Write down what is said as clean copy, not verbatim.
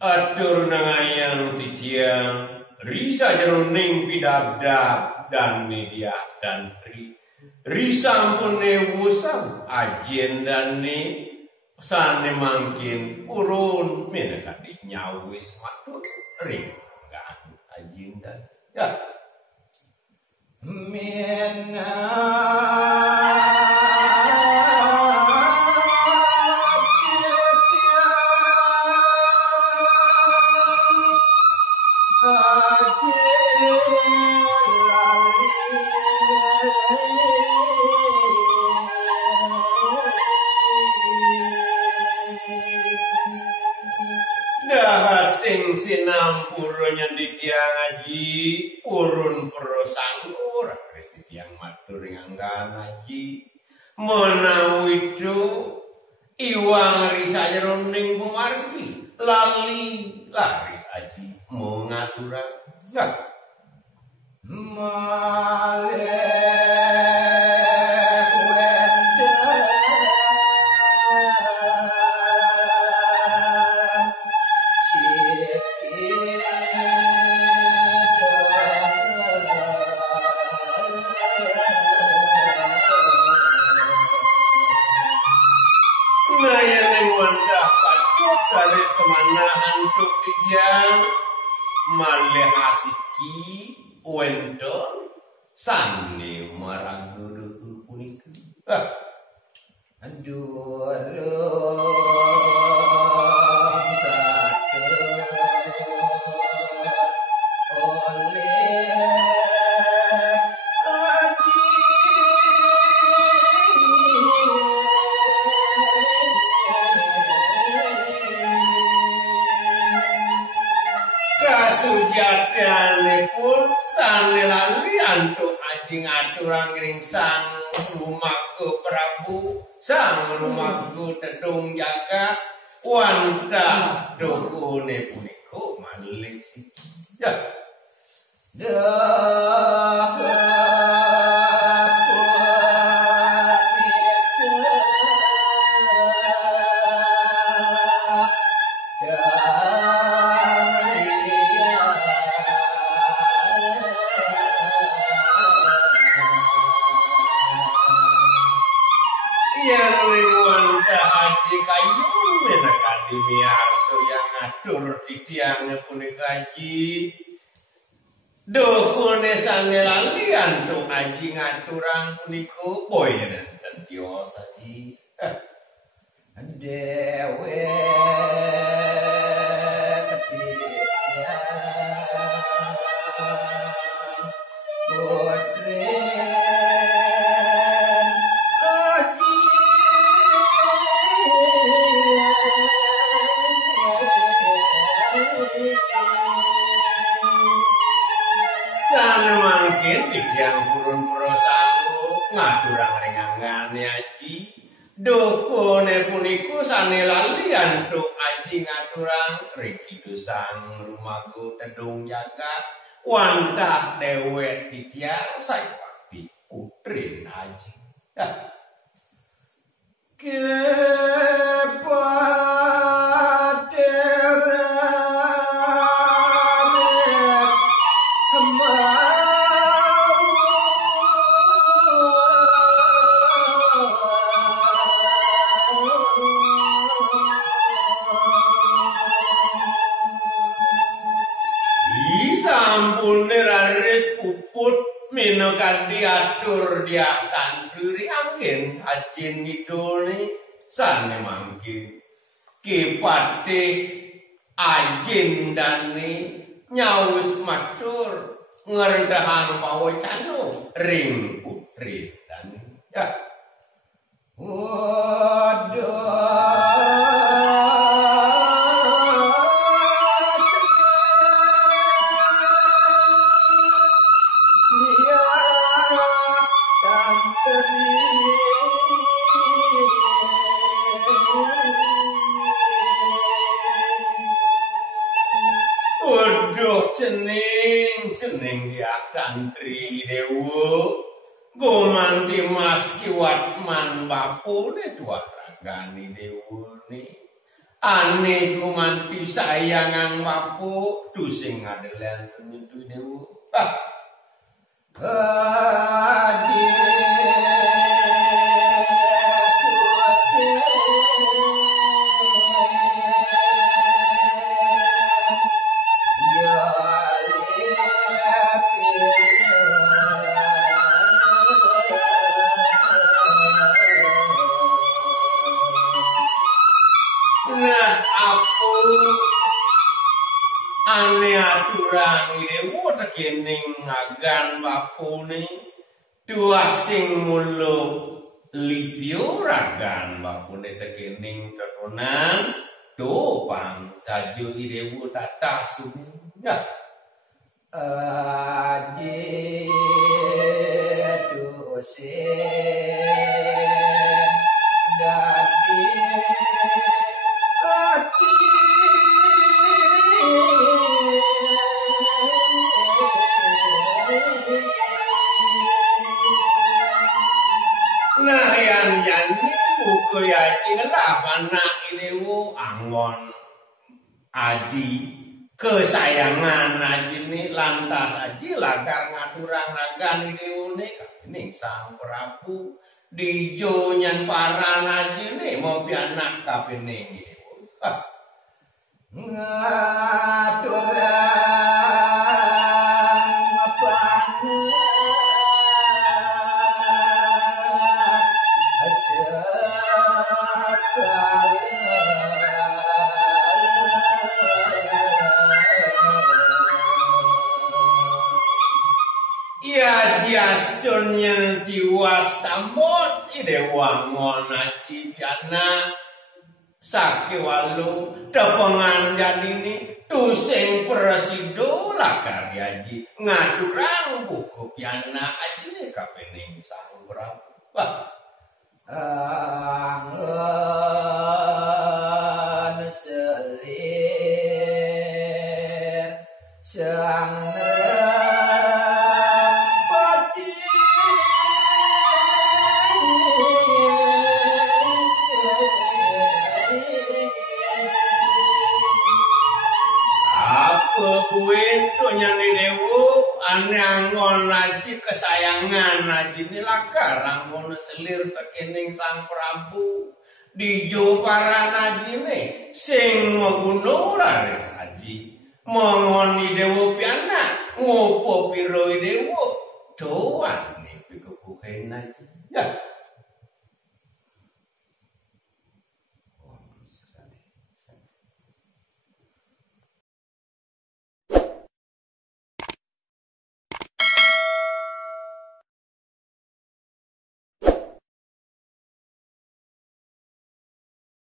Atur nangayang titiang risa jeroning pidadak dan media tantri risa ampune wusang ajen dane sane mangkin urun menika nyawis matur ring kan ajen dan ya mena dahating sinampura nyandi tiang aji urun prosanggur Kristi tiang matur nganggan aji menawi itu iwang risa jeroning bumargi lali laris aji mau ngaturan ya garis kemana antuk yang malih asiki wendon sane maragudu punika aduh sujatane pun sane lali antuk aji ngaturang ring sang rumaku Prabu sang rumaku tedung jaga wanta dohune punika malih ya miarso yang ngatur titiang punika aji dohone sange lali antuk aji ngaturang punika boyen dan tios aji dewe ketiknya putri sana mangkin didiang purun prosaku ngaturang ringangane aji dohone puniku sane lali antuk aji ngaturang ring sang rumaku tedung jagat wantah dewek didiang saipati putrin aji minangka diatur Dyah Tantri angin ajin ngidone sane mangkin kipatih ajin dane nyawis matur ngerendahang pawacana ring putri dane ya waduh jeneng Dyah Tantri dewa gumanti mas kiwat man bapune tuah ragani dewa ni ane gumanti sayangang bapu dusing adelan penyentuh dewa ane aturang dewa tekening ngagan bapune dua sing mulu libyo ragan bapune tekening tetunan dopang sajo dewa tata sunya aji dose dadi ati nah yang jani buku yaji ngelah anak ini angon aji kesayangan aji ini lantas aji lagar ngaturang lagan ini ini sang Prabu dijo nyan paran aji ini mau pianak tapi ini ngaturang Jaston yang tiwas tambot ide wangon aji piana sakewalu depengan ini tusing presido lakar yaji ngaturang buku piana aji nih kapening sang Prabu angen selir sang nyani dewu ane angon aji kesayangan aji ini lakar angon selir tekening sang Prabu dijo para aji ini sing maguno raris aji mongoni dewu piana ngopo piro dewu doan nih pikukuhin aji ya